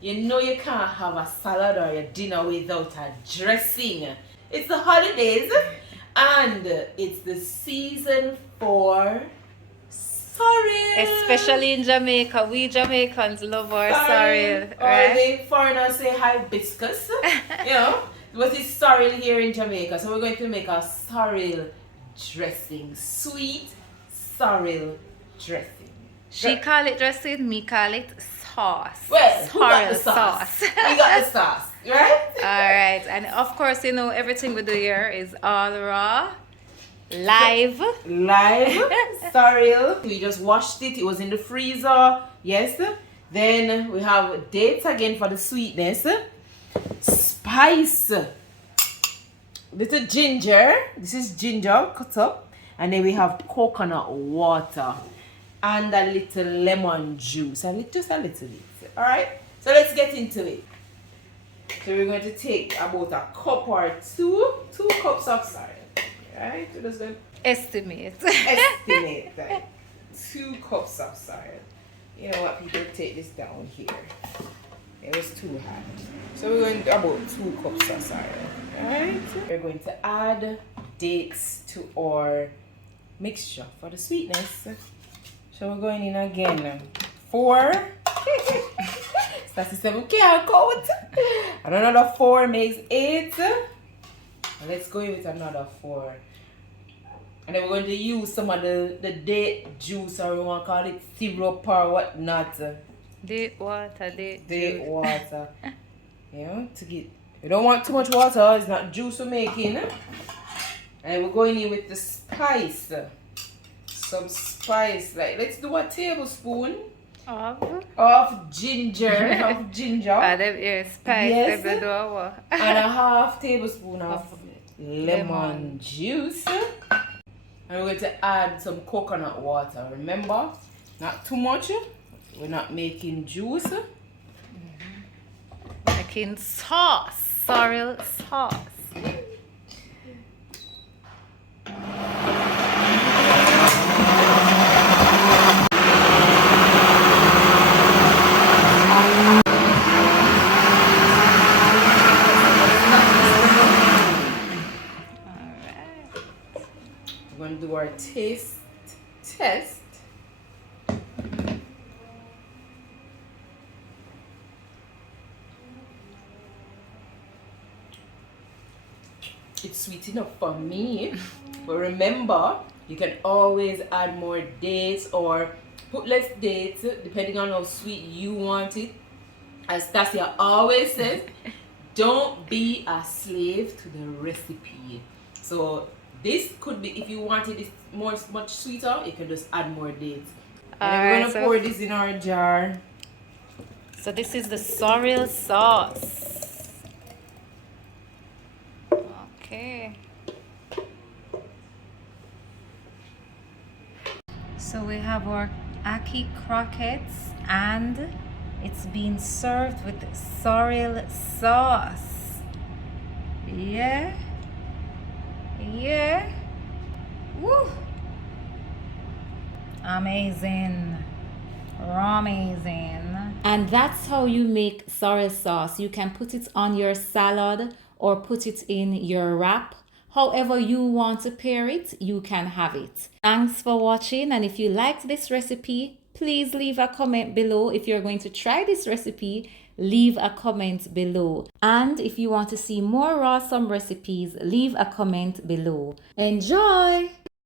You know you can't have a salad or a dinner without a dressing. It's the holidays and it's the season for sorrel. Especially in Jamaica. We Jamaicans love our sorrel, Or right? the foreigners say hibiscus. You know, but it's sorrel here in Jamaica. So we're going to make a sorrel dressing. Sweet sorrel dressing. She call it dressing, me call it sauce. Well, who got the Sorrel sauce? We got the sauce, right? Alright, and of course, you know, everything we do here is all raw, live. Live sorrel. We just washed it. It was in the freezer. Yes. Then we have dates again for the sweetness. Spice. Little ginger. This is ginger cut up. And then we have coconut water. And a little lemon juice. Just a little bit. Alright? So let's get into it. So we're going to take about a cup or two cups of sorrel. Alright? We're just going to Estimate. estimate that 2 cups of sorrel. You know what, people, take this down here. It was too hot. So we're going to about 2 cups of sorrel. Alright? We're going to add dates to our mixture for the sweetness. So we're going in again. 4. That's the 7 can't count. And another 4 makes 8. Let's go in with another 4. And then we're going to use some of the date juice, or we want to call it syrup or whatnot. Date water, Date water. You know, to get, we don't want too much water, it's not juice we're making. And then we're going in with the spice. Some spice, like let's do a tablespoon of ginger. Them here spice, Yes. they do our. And a half tablespoon of lemon juice. And we're going to add some coconut water. Remember, not too much. We're not making juice. Making sauce, sorrel sauce. We're going to do our taste test. It's sweet enough for me. But remember, you can always add more dates or put less dates depending on how sweet you want it. As Stacia always says, don't be a slave to the recipe. So this could be, if you wanted it much sweeter, you can just add more dates. And then we're going to pour this in our jar. So this is the sorrel sauce. Okay. So we have our ackee croquettes and it's being served with sorrel sauce. Yeah. Yeah. Woo. Amazing. Amazing. And that's how you make sorrel sauce. You can put it on your salad or put it in your wrap. However you want to pair it, you can have it. Thanks for watching, and if you liked this recipe, please leave a comment below. If you're going to try this recipe, leave a comment below. And if you want to see more awesome recipes, leave a comment below. Enjoy!